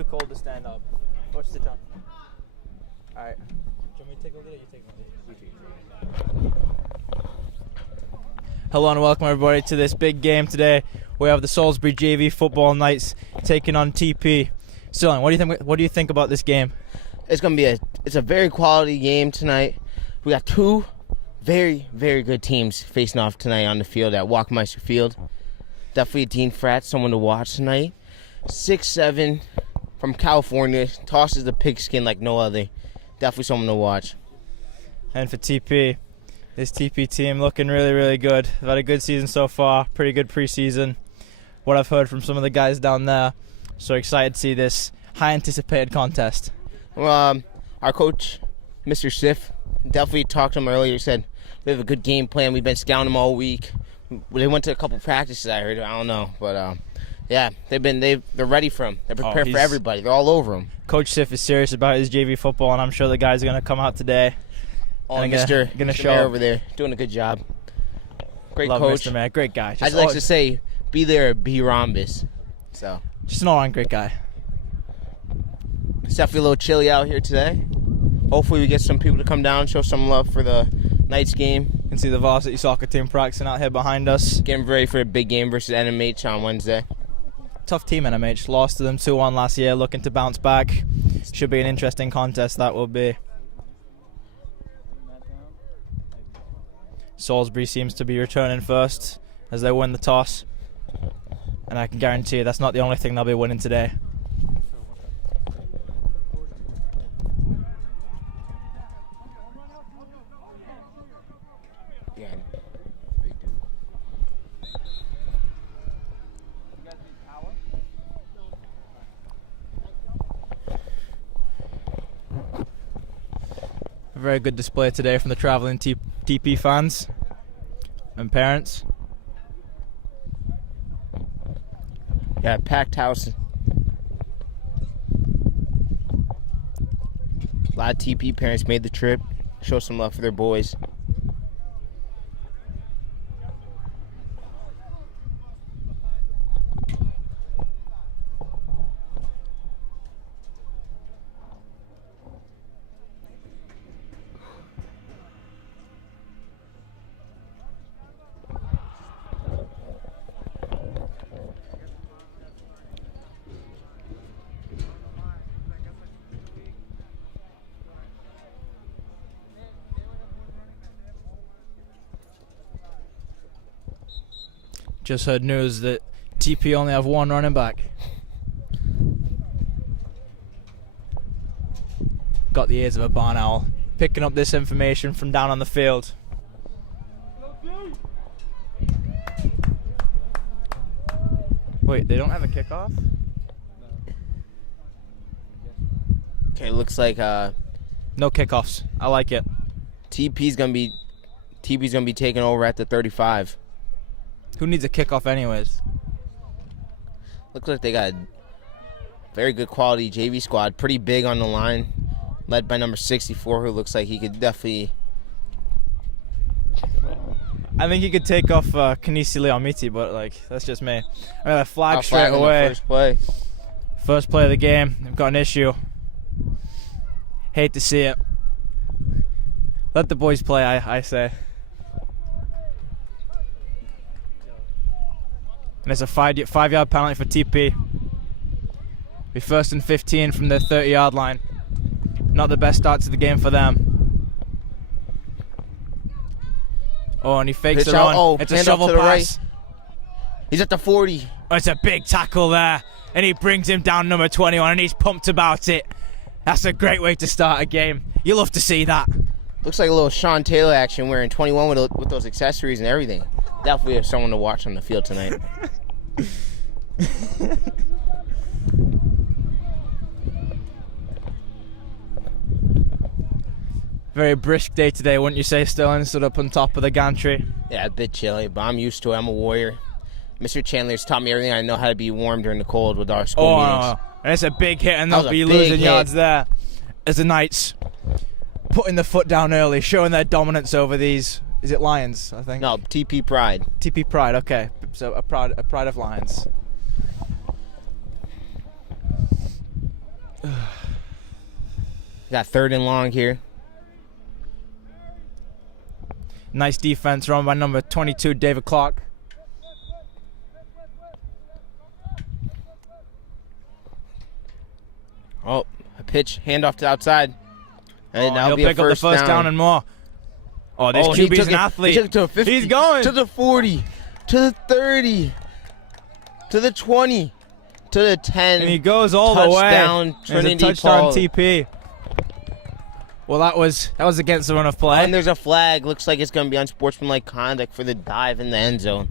too cold to stand up. Go sit down. All right. Do you want me to take a lead or you take a lead? Hello and welcome everybody to this big game today. We have the Salisbury JV Football Knights taking on TP. Sterling, what do you think about this game? It's gonna be a very quality game tonight. We got two very, very good teams facing off tonight on the field at Walkmeister Field. Definitely a Dean Frat, someone to watch tonight. 6'7", from California, tosses the pigskin like no other. Definitely someone to watch. And for TP, this TP team looking really, really good. They've had a good season so far, pretty good preseason. What I've heard from some of the guys down there. So excited to see this high anticipated contest. Well, our coach, Mr. Sif, definitely talked to him earlier. Said we have a good game plan. We've been scouting them all week. They went to a couple practices. I heard. I don't know, but yeah, they're ready for him. They're prepared for everybody. They're all over him. Coach Sif is serious about his JV football, and I'm sure the guys are going to come out today. Mr. show Mayor over there doing a good job. Great Love coach. Mr. Mayor, great guy. I'd like to say, be there, be rhombus. So just an all-around great guy. It's definitely a little chilly out here today. Hopefully we get some people to come down and show some love for the Knights game. You can see the varsity soccer team practicing out here behind us. Getting ready for a big game versus NMH on Wednesday. Tough team, NMH. Lost to them 2-1 last year, looking to bounce back. Should be an interesting contest, that will be. Salisbury seems to be returning first as they win the toss. And I can guarantee you that's not the only thing they'll be winning today. A very good display today from the traveling TP fans and parents. Yeah, packed house. A lot of TP parents made the trip. Show some love for their boys. Just heard news that TP only have one running back. Got the ears of a barn owl. Picking up this information from down on the field. Wait, they don't have a kickoff? Okay, looks like no kickoffs. I like it. TP's gonna be taking over at the 35. Who needs a kickoff anyways? Looks like they got a very good quality JV squad. Pretty big on the line. Led by number 64, who looks like he could definitely... I think he could take off Kanisi Leomiti, but that's just me. I mean, a flag straight away. First play. First play of the game. They've got an issue. Hate to see it. Let the boys play, I say. And it's a 5-yard penalty for TP. Be first and 15 from their 30-yard line. Not the best start to the game for them. Oh, and he fakes the run. Oh, it's a shovel pass. Right. He's at the 40. Oh, it's a big tackle there. And he brings him down number 21, and he's pumped about it. That's a great way to start a game. You love to see that. Looks like a little Sean Taylor action wearing 21 with those accessories and everything. Definitely have someone to watch on the field tonight. Very brisk day today, wouldn't you say, Sterling? Stood up on top of the gantry. Yeah, a bit chilly, but I'm used to it. I'm a warrior. Mr. Chandler's taught me everything I know how to be warm during the cold with our school meetings. No. And it's a big hit, and they'll be losing yards there as the Knights putting the foot down early, showing their dominance over these. Is it Lions, I think? No, TP Pride. TP Pride, okay. So a pride of Lions. We got 3rd and long here. Nice defense run by number 22, David Clark. Oh, a pitch, handoff to the outside. And He'll pick up the first down and more. Oh, this QB's an athlete. He took it to a 50. He's going. To the 40. To the 30. To the 20. To the 10. And he goes all the way. Touchdown, Touchdown Trinity-Pawling. TP. Well, that was against the run of play. And there's a flag. Looks like it's going to be unsportsmanlike conduct for the dive in the end zone.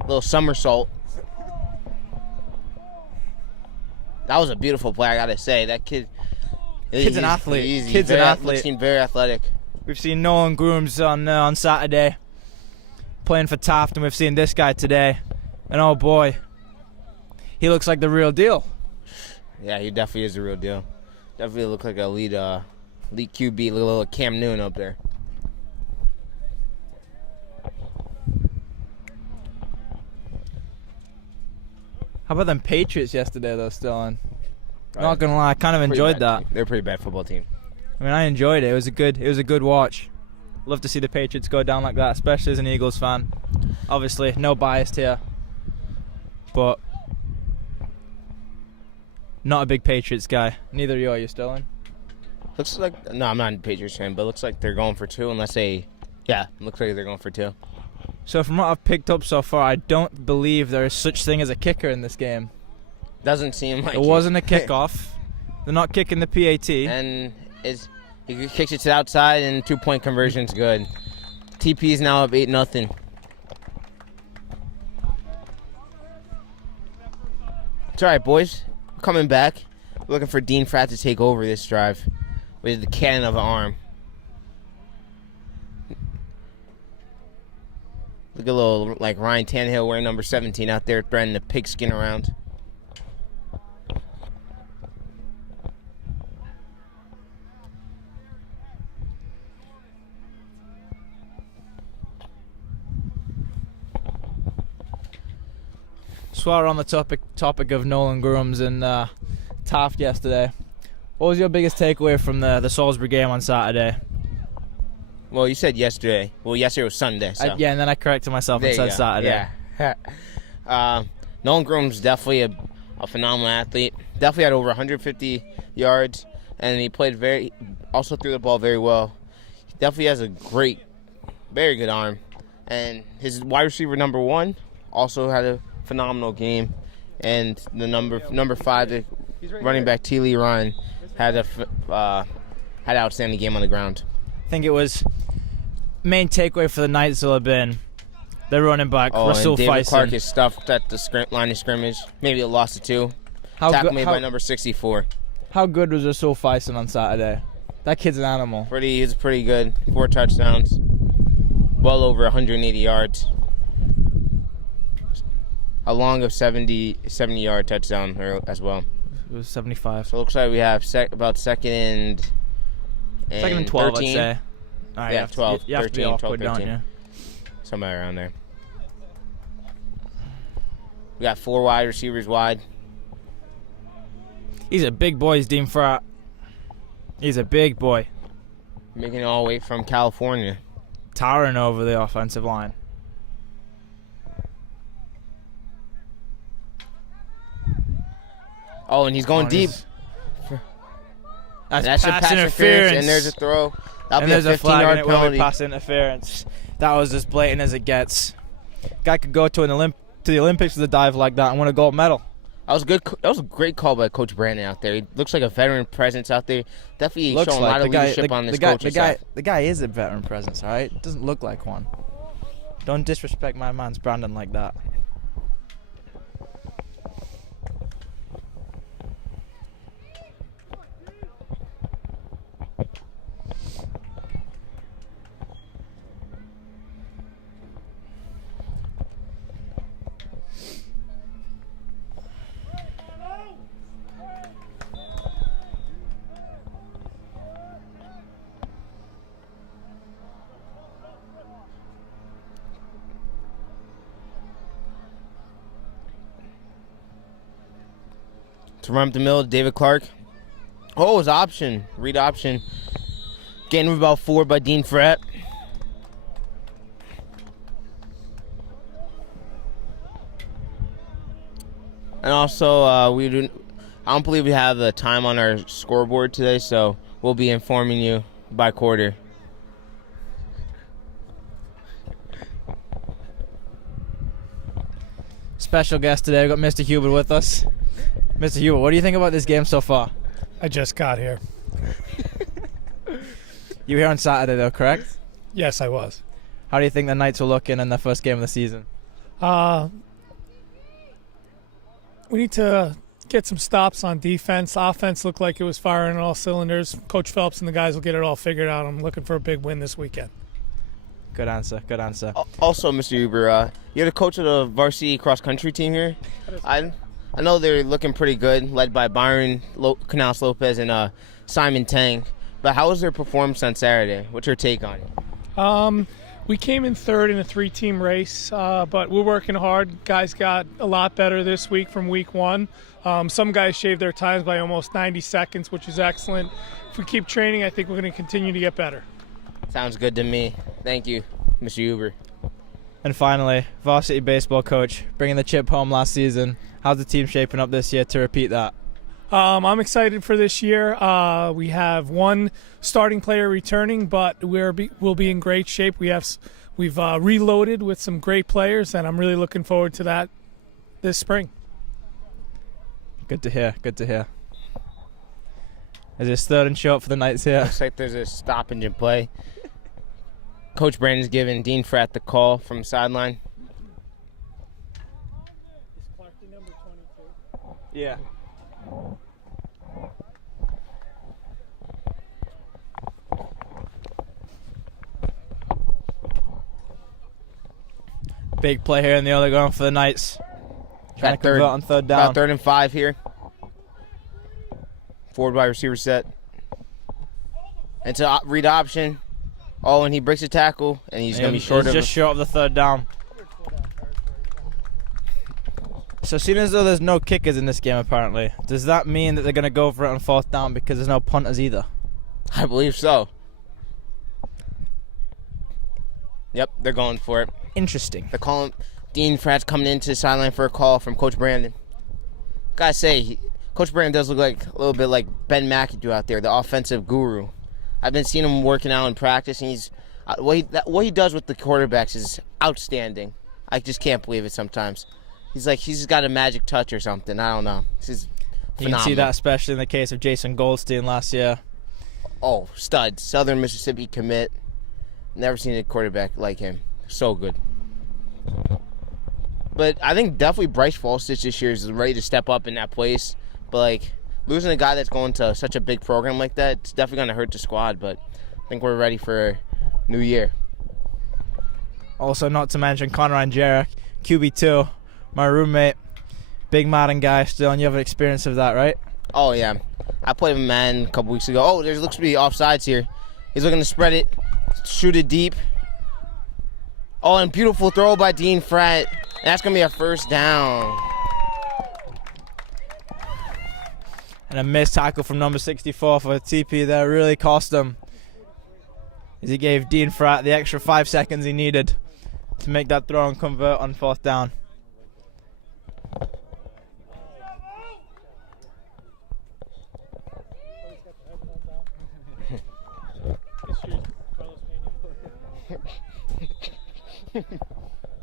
A little somersault. That was a beautiful play, I got to say. That kid... Kid's an athlete. Kid's an athlete. Seemed very athletic. We've seen Nolan Grooms on Saturday playing for Taft, and we've seen this guy today. And oh boy, he looks like the real deal. Yeah, he definitely is the real deal. Definitely look like a elite QB, little Cam Newton up there. How about them Patriots yesterday, though, still on? Not gonna lie, I kind of enjoyed that. They're a pretty bad football team. I mean, I enjoyed it. It was a good watch. Love to see the Patriots go down like that, especially as an Eagles fan. Obviously, no bias here, but not a big Patriots guy. Neither are you, Sterling? Looks like no, I'm not a Patriots fan, but it looks like they're going for 2 unless they, yeah, it looks like they're going for 2. So from what I've picked up so far, I don't believe there is such thing as a kicker in this game. Doesn't seem like it wasn't a kickoff. They're not kicking the PAT. And he kicks it to the outside, and 2-point conversion's good. TP is now up 8-0. It's all right, boys. We're coming back. We're looking for Dean Fratt to take over this drive with the cannon of an arm. Look at a little like Ryan Tannehill wearing number 17 out there threading the pigskin around. So while we're on the topic of Nolan Grooms and Taft yesterday, what was your biggest takeaway from the Salisbury game on Saturday? Well, you said yesterday. Well, yesterday was Sunday. So. Yeah, and then I corrected myself and said Saturday. Yeah. Nolan Grooms definitely a phenomenal athlete. Definitely had over 150 yards, and he played also threw the ball very well. He definitely has a very good arm. And his wide receiver number 1 also had a phenomenal game, and the number 5, the running back T. Lee Ryan, had an outstanding game on the ground. I think it was main takeaway for the night will have been the running back Russell and David Feisen. Clark is stuffed at the line of scrimmage. Maybe a loss of 2. Tackle made by number 64. How good was Russell Feisen on Saturday? That kid's an animal. He's pretty good. 4 touchdowns, well over 180 yards. A long of 70-yard touchdown as well. It was 75. So it looks like we have about second and 12, 13. I'd say. All right, Yeah, 12, you have to be 13, awkward, 12, 13. don't you? Somewhere around there. We got 4 wide receivers wide. He's a big boy, Dean Fratt. He's a big boy. Making it all the way from California. Towering over the offensive line. Oh, and he's going deep. That's pass interference. And there's a throw. And there's a flag, and it will penalty. be pass interference. That was as blatant as it gets. Guy could go to the Olympics with a dive like that and win a gold medal. That was good. That was a great call by Coach Brandon out there. He looks like a veteran presence out there. Definitely showing a lot of leadership on this coaching staff. The guy is a veteran presence, all right? Doesn't look like one. Don't disrespect my man's Brandon like that. To run up the middle, David Clark. Oh, it's option. Read option. Getting about 4 by Dean Fratt. And also, I don't believe we have the time on our scoreboard today, so we'll be informing you by quarter. Special guest today. We've got Mr. Hubert with us. Mr. Hubert, what do you think about this game so far? I just got here. You were here on Saturday, though, correct? Yes, I was. How do you think the Knights will look in their first game of the season? We need to get some stops on defense. Offense looked like it was firing on all cylinders. Coach Phelps and the guys will get it all figured out. I'm looking for a big win this weekend. Good answer. Good answer. Also, Mr. Huber, you're the coach of the varsity cross-country team here. I know they're looking pretty good, led by Byron Canales Lopez and Simon Tang. But how was their performance on Saturday? What's your take on it? We came in third in a 3-team race, but we're working hard. Guys got a lot better this week from week 1. Some guys shaved their times by almost 90 seconds, which is excellent. If we keep training, I think we're going to continue to get better. Sounds good to me. Thank you, Mr. Huber. And finally, varsity baseball coach, bringing the chip home last season. How's the team shaping up this year to repeat that? I'm excited for this year. We have one starting player returning, but we'll be in great shape. We've reloaded with some great players, and I'm really looking forward to that this spring. Good to hear. Good to hear. Is this third and short for the Knights here? Looks like there's a stoppage in play. Coach Brandon's giving Dean Fratt the call from the sideline. Is Clarky number 22? Yeah. Big play here in the other going for the Knights. Trying to convert on third down. About 3rd and 5 here. Forward wide receiver set. It's a read option. Oh, and he breaks a tackle, and he's going to be short of just short of the third down. So seeing as though there's no kickers in this game apparently, does that mean that they're going to go for it on 4th down because there's no punters either? I believe so. Yep, they're going for it. Interesting. They're calling. Dean Fratt's coming into the sideline for a call from Coach Brandon. Gotta say, Coach Brandon does look like a little bit like Ben McAdoo out there, the offensive guru. I've been seeing him working out in practice, and he's what he does with the quarterbacks is outstanding. I just can't believe it sometimes. He's got a magic touch or something. I don't know. This is phenomenal. You can see that especially in the case of Jason Goldstein last year. Oh, stud. Southern Mississippi commit. Never seen a quarterback like him. So good. But I think definitely Bryce Fallstitch this year is ready to step up in that place. But, losing a guy that's going to such a big program like that, it's definitely going to hurt the squad. But I think we're ready for a new year. Also, not to mention Connor and Jarek, QB2, my roommate, big Madden guy still, and you have an experience of that, right? Oh, yeah. I played with Madden a couple weeks ago. Oh, there looks to be offsides here. He's looking to spread it, shoot it deep. Oh, and beautiful throw by Dean Fratt. And that's going to be a 1st down. And a missed tackle from number 64 for TP there really cost him, as he gave Dean Fratt the extra 5 seconds he needed to make that throw and convert on 4th down.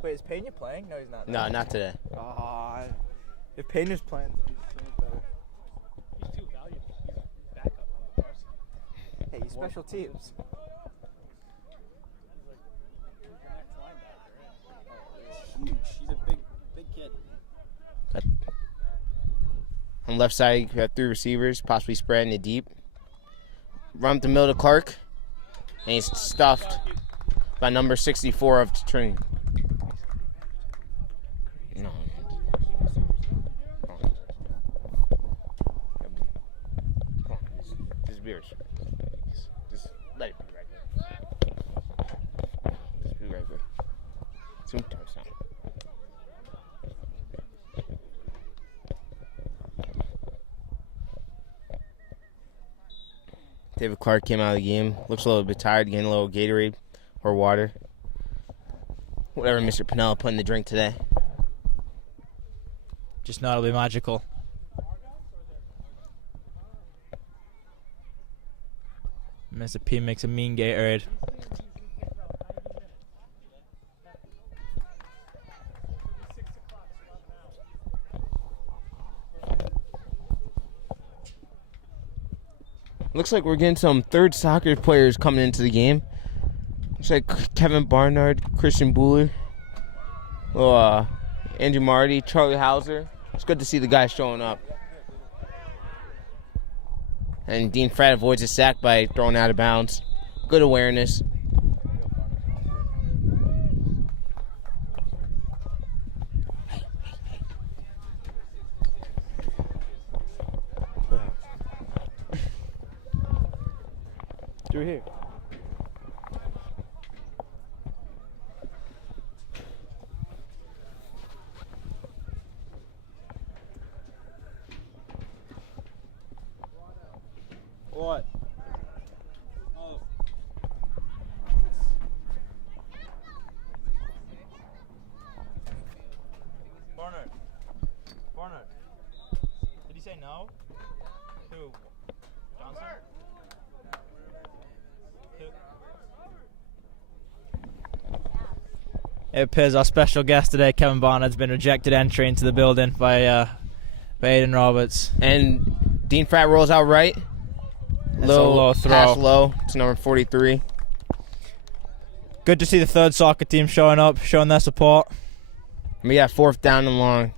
Wait, is Pena playing? No, he's not. No, not today. If Pena's playing, he's so better. He's too valuable. He's backup on the varsity. Hey, he's special teams. Huge. He's a big kid. On the left side, we have 3 receivers, possibly spreading it deep. Run up the middle to Clark. And he's stuffed by number 64 of Trinity. No. Come on. Just be respectful. Just let it be right there. Just be right there. Zoom touchdown. David Clark came out of the game. Looks a little bit tired, getting a little Gatorade or water. Whatever Mr. Pinella put in the drink today. Just know it'll be magical. Mr. P makes a mean Gatorade. Looks like we're getting some third soccer players coming into the game. Looks like Kevin Barnard, Christian Bueller, Andrew Marty, Charlie Hauser. It's good to see the guys showing up. And Dean Fratt avoids a sack by throwing out of bounds. Good awareness. Through here. What? Oh. Barnard. Barnard. Did he say no? Who? Johnson? It appears our special guest today, Kevin Barnard's been rejected entry into the building by Aiden Roberts. And Dean Fratt rolls out right. Low throw. Pass low. It's number 43. Good to see the third soccer team showing up, showing their support. We got 4th down and long.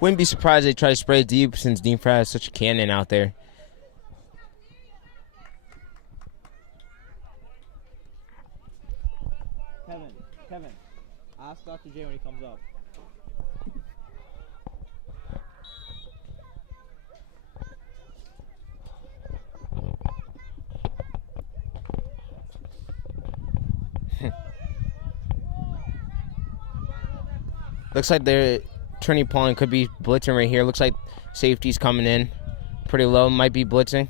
Wouldn't be surprised they try to spray deep since Dean Fratt has such a cannon out there. Kevin, ask Dr. J when he comes up. Looks like they're Trinity-Pawling could be blitzing right here. Looks like safety's coming in pretty low. Might be blitzing.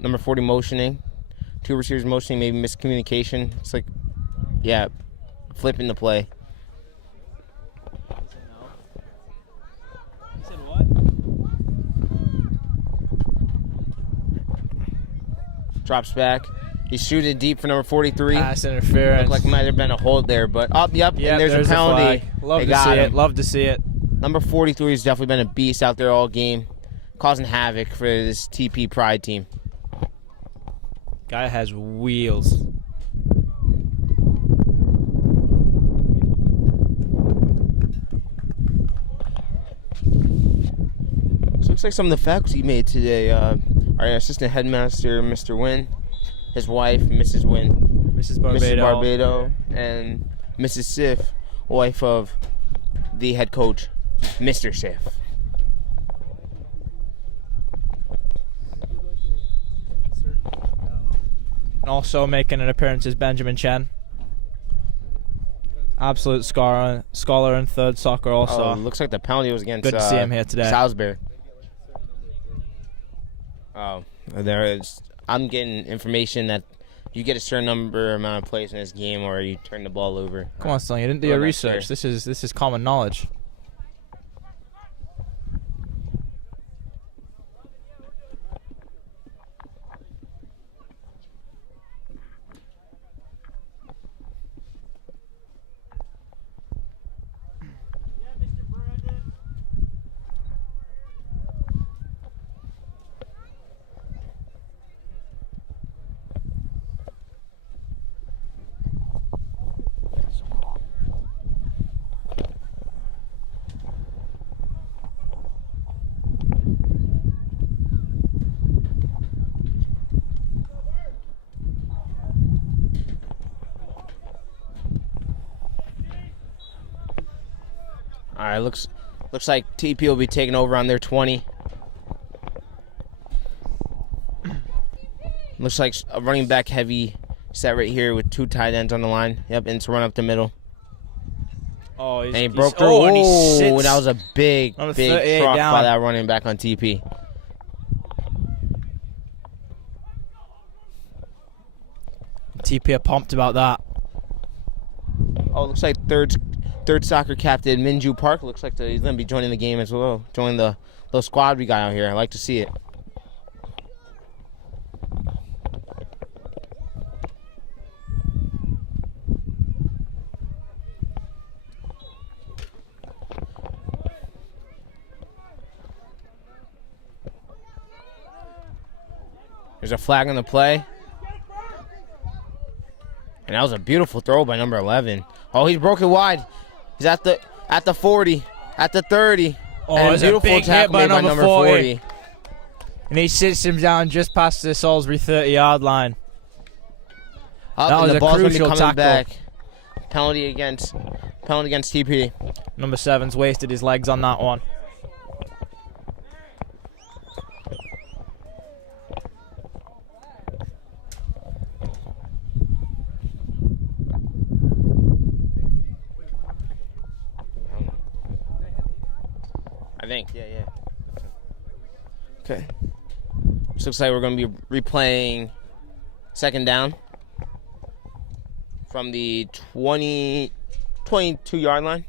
Number 40 motioning. 2 receivers motioning. Maybe miscommunication. It's like, yeah, flipping the play. He said what? Drops back. He's shooting deep for number 43. Pass interference. Looked like might have been a hold there, but yep, and there's a penalty. Love They to got see him. it. Love to see it. Number 43 has definitely been a beast out there all game, causing havoc for this TP Pride team. Guy has wheels. So looks like some of the faculty made today. Our assistant headmaster, Mr. Wynn, his wife, Mrs. Wynn, Mrs. Barbado. Mrs. Barbado, and Mrs. Sif, wife of the head coach, Mr. Sif. And also making an appearance is Benjamin Chen. Absolute scholar in third soccer also. Oh, looks like the penalty was against Good to see him here today. Salisbury. Oh, there is. I'm getting information that you get a certain amount of plays in this game, or you turn the ball over. Come on, Sling, you didn't do your research. This is common knowledge. All right, looks like TP will be taking over on their 20. Looks like a running back heavy set right here with 2 tight ends on the line. Yep, and it's run up the middle. Oh, And he broke through. Oh, and he sits. That was a big Number truck 38 by down. that running back on TP. TP are pumped about that. Oh, it looks like third soccer captain Minju Park looks like he's going to be joining the game as well. Joining the little squad we got out here. I like to see it. There's a flag on the play. And that was a beautiful throw by number 11. Oh, he's broken wide. He's at the 40, at the 30. Oh, and it was a beautiful big hit tackle by made number 40. And he sits him down just past the Salisbury 30-yard line. Up, That and was the a ball's gonna be crucial coming tackle. back. Penalty against TP. Number 7's wasted his legs on that one. I think, yeah. Okay. This looks like we're going to be replaying second down from the 22-yard line.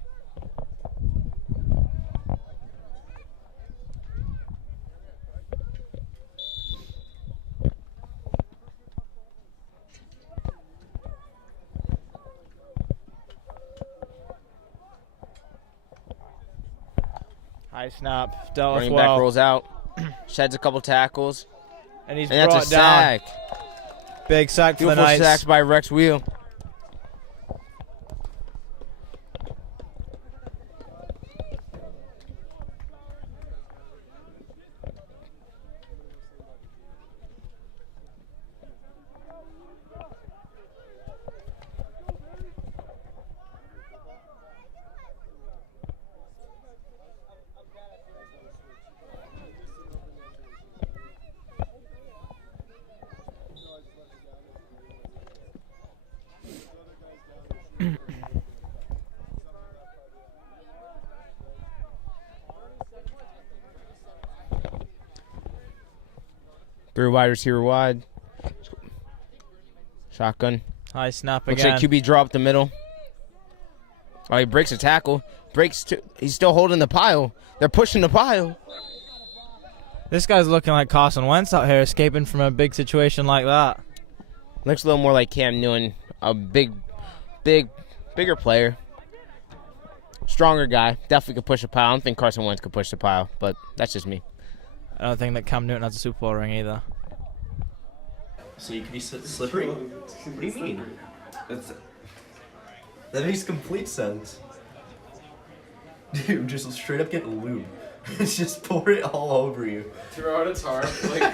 High snap. Dealt with Running well. back rolls out, sheds a couple tackles, And he's and that's brought a down. sack. Big sack for the Beautiful Knights. sacks by Rex Wheel. Through wide receiver wide. Shotgun. High snap Looks again. like QB draw up the middle. Oh, he breaks a tackle. He's still holding the pile. They're pushing the pile. This guy's looking like Carson Wentz out here, escaping from a big situation like that. Looks a little more like Cam Newton. A bigger player. Stronger guy. Definitely could push a pile. I don't think Carson Wentz could push the pile, but that's just me. I don't think that Cam Newton has a Super Bowl ring either. So you can be slippery? What do you mean? That makes complete sense. Dude, just straight up get lube. Just pour it all over you. Throw out a tarp, like